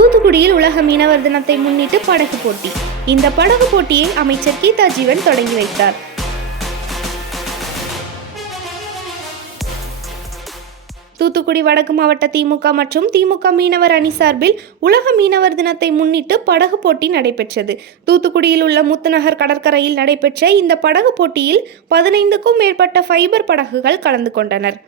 தூத்துக்குடியில் உலக மீனவர் தினத்தை முன்னிட்டு படகு போட்டி. இந்த படகு போட்டியை அமைச்சர் கீதா ஜீவன் தொடங்கி வைத்தார். தூத்துக்குடி வடக்கு மாவட்ட திமுக மற்றும் திமுக மீனவர் அணி சார்பில் உலக மீனவர் தினத்தை முன்னிட்டு படகு போட்டி நடைபெற்றது. தூத்துக்குடியில் உள்ள முத்துநகர் கடற்கரையில் நடைபெற்ற இந்த படகு போட்டியில் பதினைந்துக்கும் மேற்பட்ட ஃபைபர் படகுகள் கலந்து கொண்டனர்.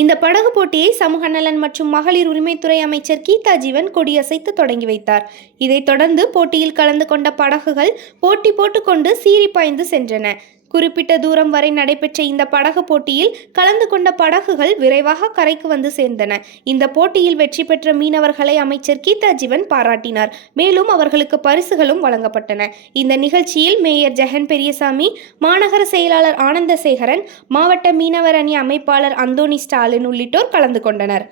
இந்த படகு போட்டியை சமூக நலன் மற்றும் மகளிர் உரிமைத்துறை அமைச்சர் கீதா ஜீவன் கொடியசைத்து தொடங்கி வைத்தார். இதைத் தொடர்ந்து போட்டியில் கலந்து கொண்ட படகுகள் போட்டி போட்டுக்கொண்டு சீறி பாய்ந்து சென்றன. குறிப்பிட்ட தூரம் வரை நடைபெற்ற இந்த படகு போட்டியில் கலந்து கொண்ட படகுகள் விரைவாக கரைக்கு வந்து சேர்ந்தன. இந்த போட்டியில் வெற்றி பெற்ற மீனவர்களை அமைச்சர் கீதா ஜீவன் பாராட்டினார். மேலும் அவர்களுக்கு பரிசுகளும் வழங்கப்பட்டன. இந்த நிகழ்ச்சியில் மேயர் ஜெகன் பெரியசாமி மாநகர செயலாளர் ஆனந்தசேகரன் மாவட்ட மீனவர் அணி அமைப்பாளர் அந்தோணி ஸ்டாலின் உள்ளிட்டோர் கலந்து கொண்டனர்.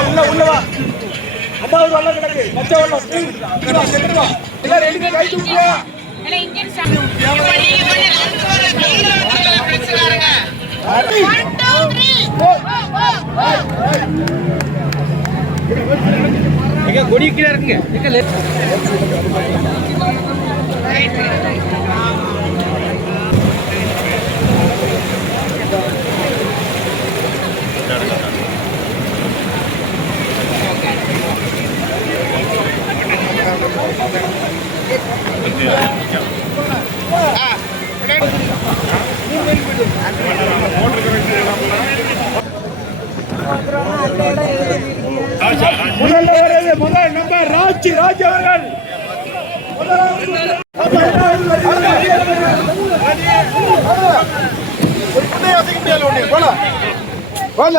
உள்ள உள்ள வா அம்மாவுக்கு வெள்ளம் கிடக்கு மச்ச வெள்ளம் இங்க வா, இங்க வா. எல்லாரும் கை நீங்க கொஞ்சம் கொடி கீழே இருக்குங்க எங்க முதல்ல வருது முதல் நம்பர் ராஜி ராஜ் அவர்கள் போல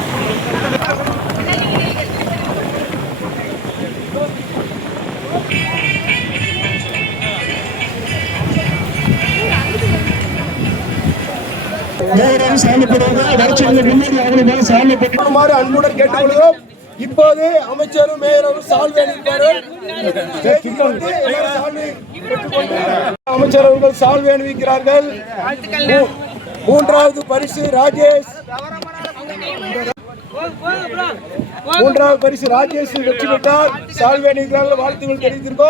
சாமி போடுவாங்க முன்னாடி அவங்களும் சாமி போட்டு அன்புடன் கேட்டுக்கொள்கிறோம். இப்போது அமைச்சரும் மேயரும் சால்வை அமைச்சர் அவர்கள் சால்வை அணிவிக்கிறார்கள். மூன்றாவது பரிசு ராஜேஷ். மூன்றாவது பரிசு ராஜேஷ் வெற்றி பெற்றார். சால்வை அணிவிக்கிறார்கள். வாழ்த்துக்கள் தெரிவித்திருக்கோம்.